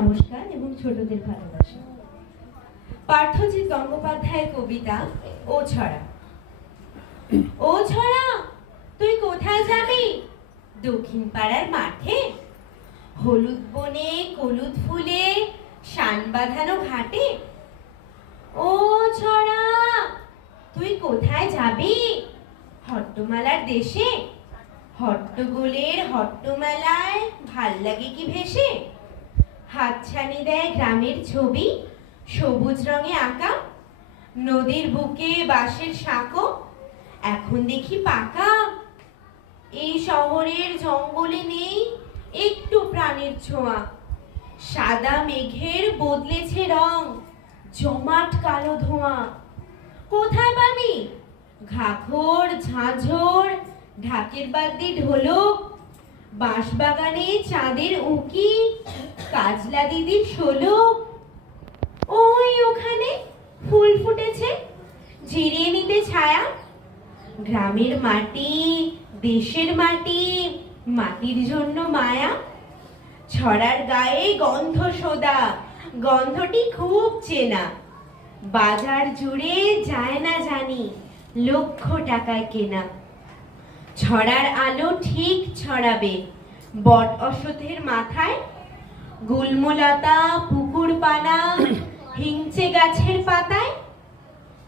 নমস্কার এবং ছোটদের ভালোবাসা। পার্থজিৎ গঙ্গোপাধ্যায়ের কবিতা ও ছড়া। ও ছড়া, তুই কোথায় যাবি? দক্ষিণ পাড়ার মাঠে, হলুদ বনে হলুদ ফুলে শান বাঁধানো ঘাটে। ও ছড়া, তুই কোথায় যাবি? হট্টমালার দেশে, হট্টগোলের হট্টমেলায় ভাল লাগে কি ভেসে? হাতছানি দেয় গ্রামের ছবি, সবুজ রঙে আঁকা, নদীর বুকে বাঁশের সাঁকো এখন দেখি পাকা। এই শহরের জঙ্গলে নেই একটু প্রাণের ছোঁয়া, সাদা মেঘের বদলেছে রং, জমাট কালো ধোঁয়া। কোথায় পাবি ঘাঘর ঝাঁঝর, ঢাকের বাদ্যি ঢোলক, বাঁশবাগানে চাঁদের উঁকি, কাজলা দিদির শোলক। ওই ওখানে ফুল ফুটেছে, জিরিয়ে নিতে ছায়া। গ্রামের মাটি, দেশের মাটি, মাটির জন্য মায়া। ছড়ার গায়ে গন্ধ সোদা, গন্ধটি খুব চেনা। বাজার জুড়ে যায় না জানি, লক্ষ টাকায় কেনা। ছড়ার আলো ঠিক ছড়াবে বট অশ্বত্থের মাথায়, গুল্মলতা পুকুর পানা হিংচে গাছের পাতায়।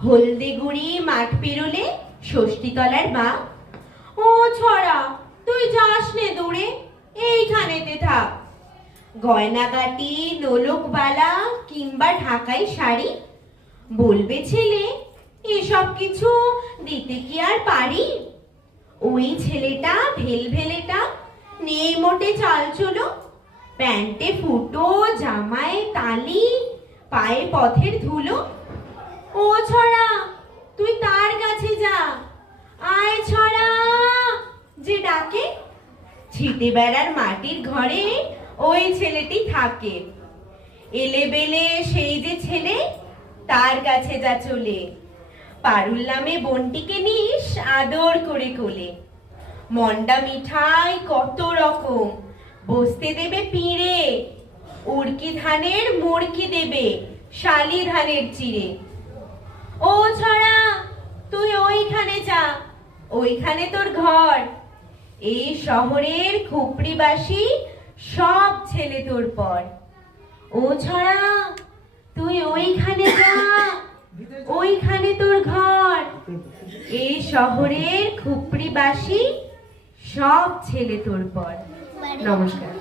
হলদে গুড়ি মাঠ পেরোলে ষষ্ঠীতলার মা। ও ছড়া, তুই যাস নে দূরে, এইখানেতে থাক। গয়নাগাটি নোলক বালা কিংবা ঢাকাই শাড়ি, বলবে ছেলে এসব কিছু দিতে কি আর পারি? ওই ছেলেটা ভেলভেলেটা নেই মোটে চাল চলো, প্যান্টে ফুটো, জামায় তালি, পায়ে পথের ধুলো। ও ছড়া, তুই তার কাছে যা, আয় ছড়া যে ডাকে। ছিটে বেড়ার মাটির ঘরে ওই ছেলেটি থাকে, এলে বেলে সেই যে ছেলে, তার কাছে যা চলে। পারুল নামে বোনটিকে নিস আদর করে কোলে। মন্ডা মিঠাই কত রকম বসতে দেবে পিঁড়ে, উড়কি ধানের মুড়কি দেবে শালি ধানের চিড়ে। ও ছড়া, তুই ওইখানে যা, ওইখানে তোর ঘর। এই শহরের খুপড়িবাসী সব ছেলে তোর পর। ও ছড়া, তুই ওইখানে যা, ওইখানে তোর ঘর। এই শহরের খুপড়িবাসী সব ছেলে তোর পর। নমস্কার।